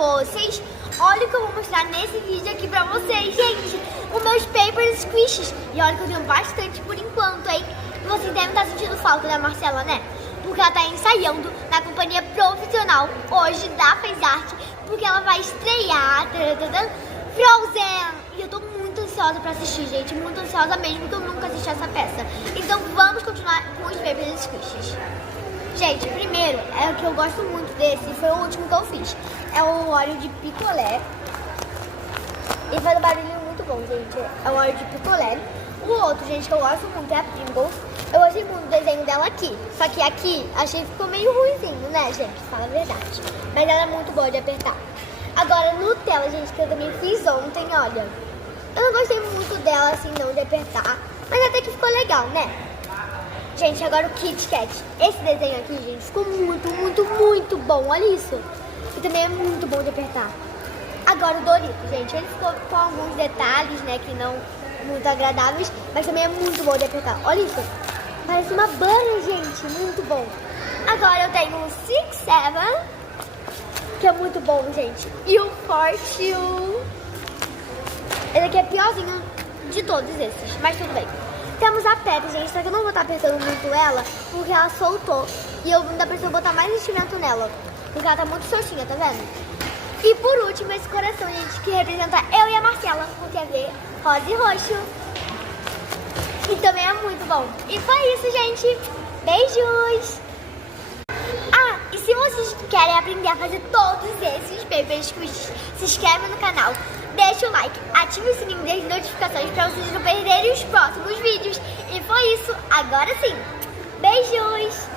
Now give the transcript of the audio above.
vocês. Olha o que eu vou mostrar nesse vídeo aqui pra vocês, gente. Os meus Paper Squishes. E olha que eu tenho bastante por enquanto, hein. Vocês devem estar sentindo falta da Marcela, né? Porque ela tá ensaiando na companhia profissional hoje da Fez Arte. Porque ela vai estrear Frozen. E eu tô muito ansiosa pra assistir, gente. Muito ansiosa mesmo, porque eu nunca assisti essa peça. Então vamos continuar com os Paper Squishes. Gente, primeiro, é o que eu gosto muito desse, foi o último que eu fiz. É o óleo de picolé. E faz um barulhinho muito bom, gente. É o óleo de picolé. O outro, gente, que eu gosto muito é a Pringles. Eu gostei muito do desenho dela aqui. Só que aqui, achei que ficou meio ruimzinho, né, gente? Fala a verdade. Mas ela é muito boa de apertar. Agora, Nutella, gente, que eu também fiz ontem, olha. Eu não gostei muito dela, assim, não, de apertar. Mas até que ficou legal, né? Gente, agora o Kit Kat. Esse desenho aqui, gente, ficou muito bom. Olha isso. E também é muito bom de apertar. Agora o Doritos, gente. Ele ficou com alguns detalhes, né, que não muito agradáveis. Mas também é muito bom de apertar. Olha isso. Parece uma banda, gente. Muito bom. Agora eu tenho o Six Seven, que é muito bom, gente. E o Fortune. Esse aqui é piorzinho de todos esses, mas tudo bem. Temos a Pepe, gente, só que eu não vou estar apertando muito ela, porque ela soltou. E eu ainda preciso botar mais enchimento nela, porque ela tá muito soltinha, tá vendo? E por último, esse coração, gente, que representa eu e a Marcela, porque é ver rosa e roxo. E também é muito bom. E foi isso, gente. Beijos! Ah, e se vocês querem aprender a fazer todos esses Paper Squishes, se inscreve no canal, deixa o like, ative o sininho das notificações para vocês não perderem os próximos vídeos. E foi isso, agora sim. Beijos!